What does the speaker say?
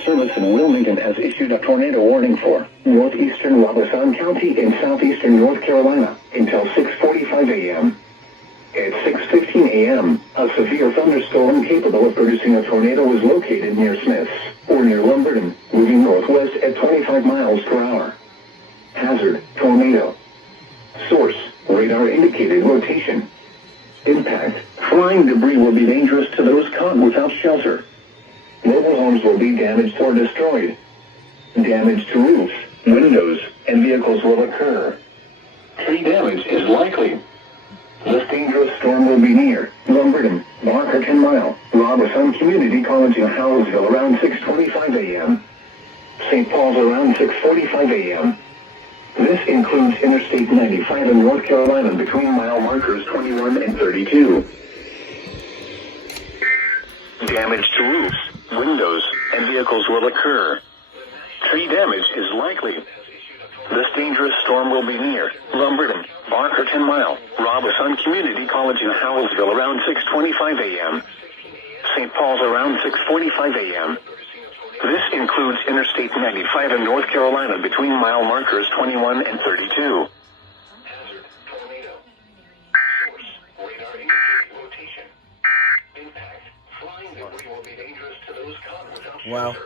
Service in Wilmington has issued a tornado warning for northeastern Robeson County in southeastern North Carolina until 6:45 a.m. At 6:15 a.m., a severe thunderstorm capable of producing a tornado was located near Smiths, or near Lumberton, moving northwest at 25 miles per hour. Hazard, tornado. Source, radar indicated rotation. Impact, flying debris will be dangerous to those caught without shelter. Mobile homes will be damaged or destroyed. Damage to roofs, windows, and vehicles will occur. Tree damage is likely. This dangerous storm will be near Lumberton, Barker 10 Mile, Robeson Community College in Howellsville around 6:25 a.m. St. Paul's around 6:45 a.m. This includes Interstate 95 in North Carolina between mile markers 21 and 32. Damage to roofs, windows, and vehicles will occur. Tree damage is likely. This dangerous storm will be near Lumberton, Barker 10 Mile, Robeson Community College in Howellsville around 6:25 a.m. St. Paul's around 6:45 a.m. This includes Interstate 95 in North Carolina between mile markers 21 and 32. Hazard, tornado. Source, radar indicating rotation. Impact, flying debris will be dangerous to those caught without shelter. Wow.